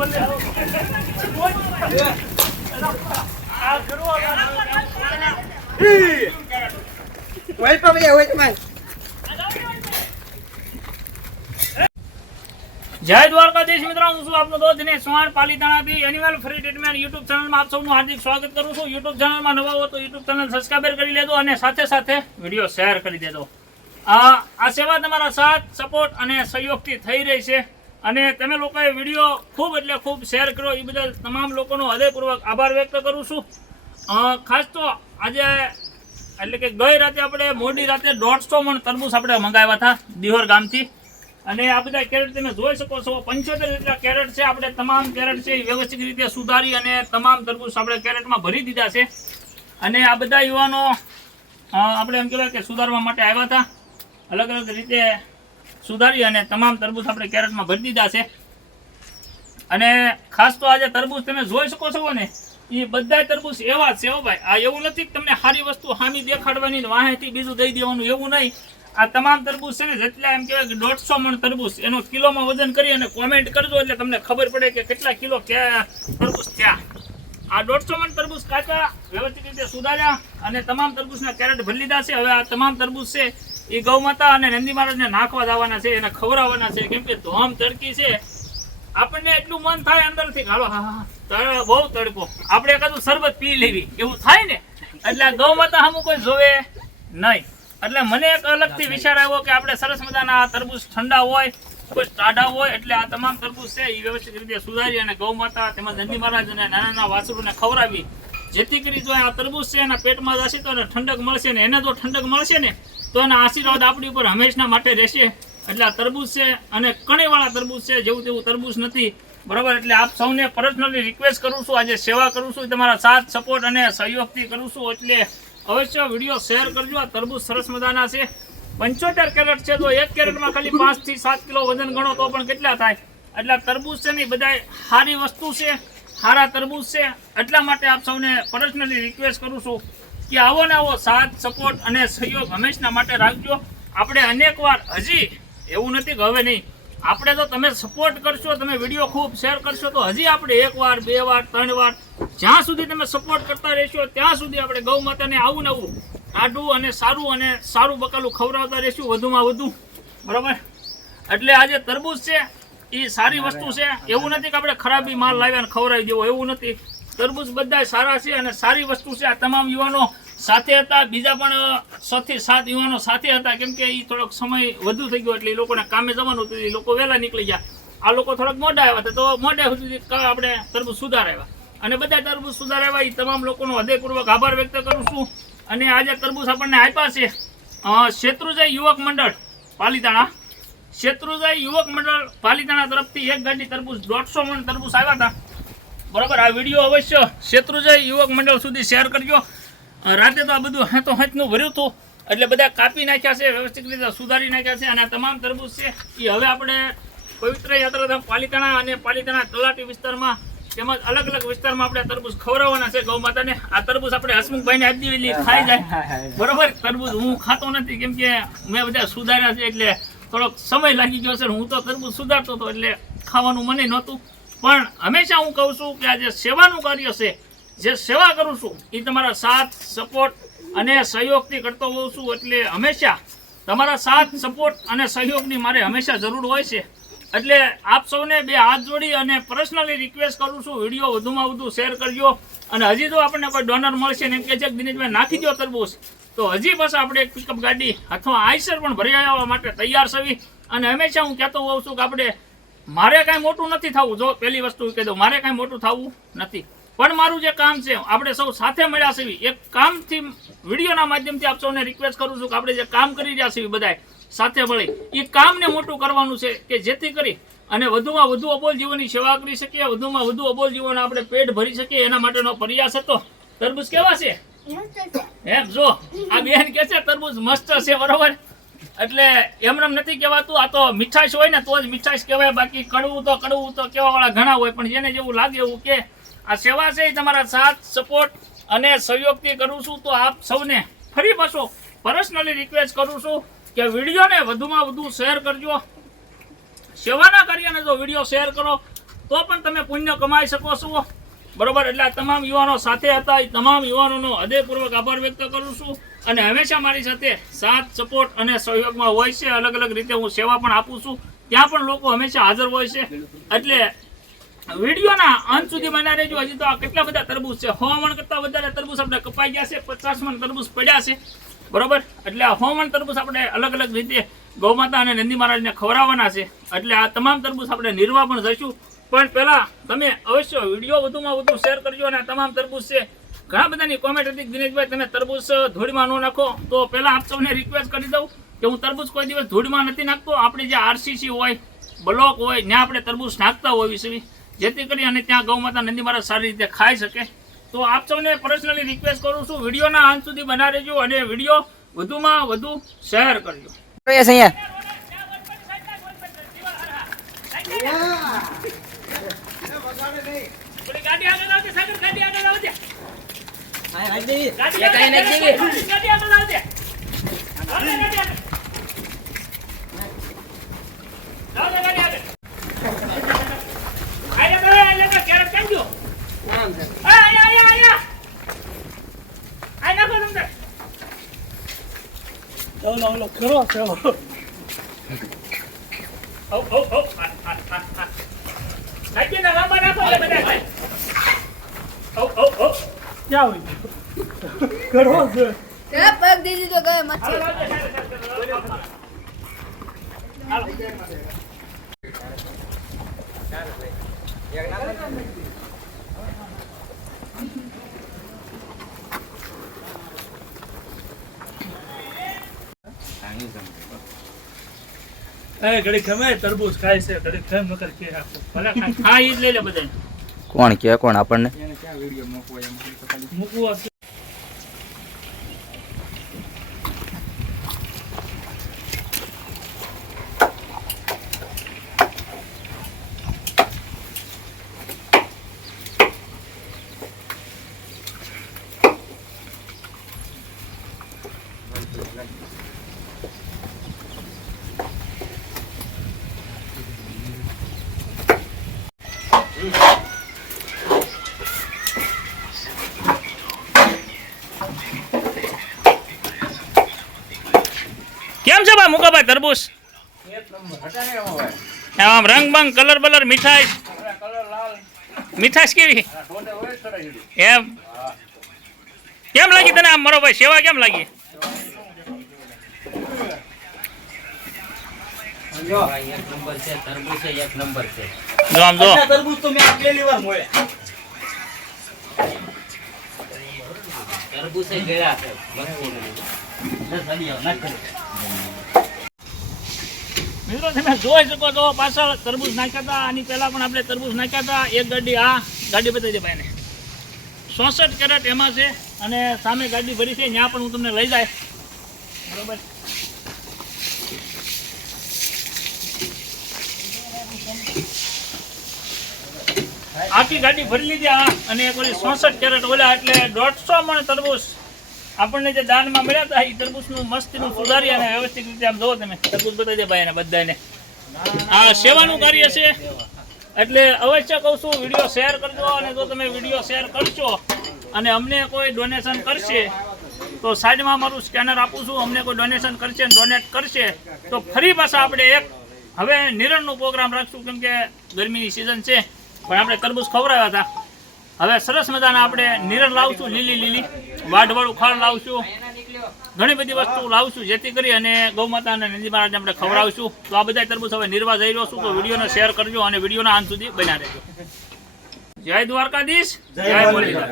જય દ્વારકાધીશ મિત્રો, હું છું આપનો દોસ્ત દિનેશ ચૌહાણ પાલીતાણાથી એનિમલ ફ્રી ટ્રીટમેન્ટ યુટ્યુબ ચેનલમાં આપ સૌનું હાર્દિક સ્વાગત કરું છું. યુટ્યુબ ચેનલમાં નવા હો તો યુટ્યુબ ચેનલ સબસ્ક્રાઈબર કરી લેજો અને સાથે સાથે વીડિયો શેર કરી દેજો. આ સેવા તમારા સાથ, સપોર્ટ અને સહયોગથી થઈ રહી છે. અને તમે લોકોએ વીડિયો ખૂબ એટલે ખૂબ શેર કર્યો. એ બદલ તમામ લોકોનો હૃદયપૂર્વક આભાર વ્યક્ત કરું છું. ખાસ તો આજે એટલે કે ગઈ રાતે આપણે મોડી રાતે દોઢસો મણ તરબૂચ આપણે મંગાવ્યા હતા દિહોર ગામથી. અને આ બધા કેરેટ તમે જોઈ શકો છો. પંચોતેર જેટલા કેરેટ છે. આપણે તમામ કેરેટ છે એ વ્યવસ્થિત રીતે સુધારી અને તમામ તરબૂચ આપણે કેરેટમાં ભરી દીધા છે. અને આ બધા યુવાનો આપણે એમ કહેવાય કે સુધારવા માટે આવ્યા હતા. અલગ અલગ રીતે સુધારી અને તમામ તરબૂચ આપણે કેરેટમાં ભરી દીધા છે. અને ખાસ તો આજે તરબૂચ તમે જોઈ શકો છો ને એ બધા તરબૂચ એવા છે ભાઈ. આ એવું નથી તમને સારી વસ્તુ હામી દેખાડવાની વાહેથી બીજું દઈ દેવાનું એવું નહીં. આ તમામ તરબૂચ છે ને, જેટલા એમ કહેવાય કે દોઢસો મણ તરબૂચ, એનો કિલોમાં વજન કરી અને કોમેન્ટ કરજો એટલે તમને ખબર પડે કે કેટલા કિલો ક્યાં તરબૂચ થયા. આ દોઢસો મણ તરબૂચ કાચા વ્યવસ્થિત રીતે સુધાર્યા અને તમામ તરબૂચના કેરેટ ભરી લીધા છે. હવે આ તમામ તરબૂચ છે એ ગૌ માતા અને નંદી મહારાજને નાખવા જવાના છે એને ખવડાવવાના છે. કેમ કે ધોમ તડકી છે. આપણને એટલું મન થાય અંદરથી હાલો બહુ તડકો. આપણે એકાદું શરબત પી લેવી. એવું થાય ને? એટલે ગૌ માતા સામું કોઈ જોવે નહીં. એટલે મને એક અલગથી વિચાર આવ્યો કે આપણે સરસ મજાના આ તરબૂચ ઠંડા હોય કોઈ ટાઢા હોય એટલે આ તમામ તરબૂચ છે એ વ્યવસ્થિત રીતે સુધારી અને ગૌ માતા તેમજ નંદી મહારાજ અને નાના નાના વાસુરોને ખવડાવી. જેથી કરી જો આ તરબૂચ છે એના પેટમાં જશે તો એને ઠંડક મળશે ને? એને જો ઠંડક મળશે ને તો એના આશીર્વાદ આપણી ઉપર હંમેશના માટે રહેશે. એટલે આ તરબૂચ છે અને કણીવાળા તરબૂચ છે, જેવું તેવું તરબૂચ નથી. બરાબર? એટલે આપ સૌને પર્સનલી રિક્વેસ્ટ કરું છું, આજે સેવા કરું છું, તમારા સાથ સપોર્ટ અને સહયોગથી કરું છું. એટલે અવશ્ય વીડિયો શેર કરજો. આ તરબૂચ સરસ મજાના છે. પંચોતેર કેરેટ છે તો એક કેરેટમાં ખાલી પાંચથી સાત કિલો વજન ગણો તો પણ કેટલા થાય? એટલે તરબૂજ છે ને બધા સારી વસ્તુ છે. સારા તરબૂચ છે. એટલા માટે આપ સૌને પર્સનલી રિક્વેસ્ટ કરું છું. કે આવો ને આવો સાથ સપોર્ટ અને સહયોગ હંમેશના માટે રાખજો. આપણે અનેક વાર હજી એવું નથી કે હવે નહીં. આપણે તો તમે સપોર્ટ કરશો, તમે વીડિયો ખૂબ શેર કરશો, તો હજી આપણે એક વાર, બે વાર, ત્રણ વાર, જ્યાં સુધી તમે સપોર્ટ કરતા રહેશો, ત્યાં સુધી આપણે ગૌ માતાને આવું ને આવું આડું અને સારું અને સારું બકાલું ખવડાવતા રહેશું, વધુમાં વધુ. બરાબર? એટલે આજે તરબૂચ છે એ સારી વસ્તુ છે. એવું નથી કે આપણે ખરાબી માલ લાવ્યા અને ખવડાવી દેવો, એવું નથી. તરબૂચ બધા સારા છે અને સારી વસ્તુ છે. આ તમામ યુવાનો સાથે હતા. બીજા પણ છ સાત યુવાનો સાથે હતા. કેમ કે એ થોડોક સમય વધુ થઈ ગયો એટલે એ લોકોને કામે જવાનું હતું. એ લોકો વહેલા નીકળી ગયા. આ લોકો થોડાક મોડા આવ્યા હતા. તો મોડે સુધી આપણે તરબૂચ સુધારાવ્યા. અને બધા તરબૂચ સુધારાવ્યા. એ તમામ લોકોનો હૃદયપૂર્વક આભાર વ્યક્ત કરું છું. અને આજે તરબૂચ આપણને આપ્યા છે. શેત્રુજય યુવક મંડળ, પાલીતાણા. શેત્રુજય યુવક મંડળ પાલીતાણા તરફથી એક ગાડી તરબૂચ, દોઢસો મણ તરબૂચ આવ્યા હતા. બરાબર આ વીડિયો અવશ્ય શેત્રુજય યુવક મંડળ સુધી શેર કરજો. રાતે તો આ બધું હાથો હાથનું ભર્યું હતું. એટલે બધા કાપી નાખ્યા છે વ્યવસ્થિત રીતે સુધારી નાખ્યા છે અને આ તમામ તરબૂચ છે એ હવે આપણે પવિત્ર યાત્રાધામ પાલિતાણા અને પાલિતાણા તલાટી વિસ્તારમાં તેમજ અલગ અલગ વિસ્તારમાં આપણે તરબૂચ ખવડાવવાના છે ગૌ માતાને. આ તરબૂચ આપણે હસમુખભાઈને આપી દેવી ખાઈ જાય. બરોબર તરબૂચ હું ખાતો નથી કેમ કે મેં બધા સુધાર્યા છે એટલે થોડોક સમય લાગી ગયો છે હું તો તરબૂચ સુધારતો હતો એટલે ખાવાનું મને નહોતું. પણ હંમેશા હું કહું છું કે આ જે સેવાનું કાર્ય છે, જે સેવા કરું છું, એ તમારા સાથ, સપોર્ટ અને સહયોગથી કરતો હોઉં છું એટલે હંમેશા તમારા સાથ, સપોર્ટ અને સહયોગની મારે હંમેશા જરૂર હોય છે. એટલે આપ સૌને બે હાથ જોડી અને પર્સનલી રિક્વેસ્ટ કરું છું, વીડિયો વધુમાં વધુ શેર કરજો. અને હજી જો આપણને કોઈ ડોનર મળશે ને એમ કે છે દિનેશભાઈ નાખી દો તરબૂચ, તો હજી બસ આપણે એક પિકઅપ ગાડી અથવા આઈસર પણ ભરી આવવા માટે તૈયાર છવી. અને હંમેશા હું કહેતો હોઉં છું કે આપણે મારે કાંઈ મોટું નથી થવું. જો પહેલી વસ્તુ કહી દઉં મારે કાંઈ મોટું થવું નથી. પણ મારું જે કામ છે આપણે સૌ સાથે મળ્યા છીએ. એક કામથી વિડીયોના માધ્યમથી આપ સૌને રિક્વેસ્ટ કરું છું કે આપણે જે કામ કરી રહ્યા છીએ બધાએ સાથે મળી એ કામને મોટું કરવાનું છે કે જેથી કરી અને વધુમાં વધુ અબોલ જીવોની સેવા કરી શકીએ વધુમાં વધુ અબોલ જીવોને આપણે પેટ ભરી શકીએ એના માટેનો પ્રયાસ હતો. તરબૂચ કેવા છે. એમ જો આ બેન કે છે તરબૂચ મસ્ત છે બરોબર? એટલે એમનેમ નથી કહેવાતું, આ તો મીઠાશ હોય ને, તો જ મીઠાશ કહેવાય. બાકી કડવું તો કડવું તો કહેવાવાળા ઘણા હોય, પણ જેને જેવું લાગે એવું કે આ સેવા છે તમારા સાથ, સપોર્ટ અને સહયોગથી કરું છું, તો આપ સૌને ફરી પાછો પર્સનલી રિક્વેસ્ટ કરું છું કે વિડીયોને વધુમાં વધુ શેર કરજો. સેવાના કાર્યને જો વીડિયો શેર કરો, તો પણ તમે પુણ્ય કમાઈ શકો છો. બરોબર? એટલે તમામ યુવાનો સાથે હતા, એ તમામ યુવાનોનો હૃદયપૂર્વક આભાર વ્યક્ત કરું છું. અને હંમેશા મારી સાથે સાથ સપોર્ટ અને સહયોગમાં હોય છે. અલગ અલગ રીતે હું સેવા પણ આપું છું. ત્યાં પણ લોકો હંમેશા હાજર હોય છે. એટલે વિડીયોના અંત સુધી બના રહેજો. હજી તો આ કેટલા બધા તરબૂજ છે? હવામાન કરતાં વધારે તરબૂજ આપણે કપાઈ ગયા છે. પચાસ મણ તરબૂજ પડ્યા છે. બરોબર? એટલે આ હવામાન તરબૂજ આપણે અલગ અલગ રીતે ગૌમાતા અને નંદી મહારાજને ખવડાવવાના છે. એટલે આ તમામ તરબૂજ આપણે નિર્વાહ પણ જઈશું. પણ પહેલા તમે અવશ્ય વીડિયો વધુમાં વધુ શેર કરજો અને તમામ તરબૂજ છે ઘણા બધાની કોમેન્ટ હતી દિનેશભાઈ તમે તરબૂચ ધૂળમાં ન નાખો. તો પહેલાં આપ સૌને રિક્વેસ્ટ કરી દઉં કે હું તરબૂચ કોઈ દિવસ ધૂળમાં નથી નાખતો. આપણે જે આરસીસી હોય બ્લોક હોય ત્યાં આપણે તરબૂચ નાખતા હોય છીએ. જેથી કરી અને ત્યાં ગૌમાતા નંદી મારા સારી રીતે ખાઈ શકે. તો આપ સૌને પર્સનલી રિક્વેસ્ટ કરું છું વિડીયોના અંત સુધી બના રહેજો અને વીડિયો વધુમાં વધુ શેર કરજો. ગાડી આગળ આવતી સાગર, ગાડી આગળ આવજે. હા રાજ દેવી ગાડી એ કાંઈ આગળ, નથી દેવી. ગાડી આગળ આવજે. આવજે, ગાડી છે. પગ દીધી તો ગયો મચ્છી ઘડી ગમે તરબૂચ ખાય છે ઘડી ગમે મકર કે ભલે ખાય. હા, ઈ જ લઈ લે બધા કોણ કે કોણ આપણને? મૂકવું 僕は何 કેમ છે ભાઈ મુકાભાઈ તરબૂચ? આમ રંગ બંગ કલર બલર મીઠાઈ? મીઠાશ કેવી? એમ? કેમ લાગી તને આમ મારો ભાઈ? સેવા કેમ લાગી? એક નંબર છે તરબૂચ એક નંબર છે જો આમ જો. તરબૂચ તો મેં આગલી વાર મળ્યા. તરબૂચ ગયા છે. મિત્રો, તમે જોઈ શકો છો, પાછળ તરબૂચ નાખ્યા હતા. આની પહેલાં પણ આપણે તરબૂચ નાખ્યા હતા. એક ગાડી આ ગાડી બતાવી દે ભાઈને. ચોસઠ કેરેટ એમાં છે અને સામે ગાડી ભરી છે. ત્યાં પણ હું તમને લઈ જાય. બરોબર? આખી ગાડી ભરી લીધી આ અને એક ઓલી ચોસઠ કેરેટ ઓલા એટલે દોઢસો મણ તરબૂચ. આપણને જે દાનમાં મળ્યા હતા એ તરબૂચનું મસ્તીનું સુધારી અને વ્યવસ્થિત રીતે આમ જોવો તમે, તરબૂચ બતાવી દે ભાઈ બધાને. આ સેવાનું કાર્ય છે, એટલે અવશ્ય કહું છું, વીડિયો શેર કરજો અને જો તમે વીડિયો શેર કરશો અને અમને કોઈ ડોનેશન કરશે, તો સાઈડમાં મારું સ્કેનર આપું છું, અમને કોઈ ડોનેશન કરશે ડોનેટ કરશે, તો ફરી પાછા આપણે એક હવે નિરણનો પ્રોગ્રામ રાખશું, કેમ કે ગરમીની સિઝન છે, પણ આપણે તરબૂચ ખવડાવ્યા હતા. હવે સરસ મજાના આપણે નિરણ લાવશું, લીલી લીલી. વાઢવાળું ખાણ લાવશું. ઘણી બધી વસ્તુ લાવશું જેથી કરી અને ગૌમાતા અને નંદી મહારાજને આપણે ખવડાવશું. તો આ બધા તરબૂચ હવે નિર્વા જઈ રહ્યો છું. તો વિડીયોને શેર કરજો અને વિડીયોના અંત સુધી બન્યા રહેજો. જય દ્વારકાધીશ. જય બોલીધર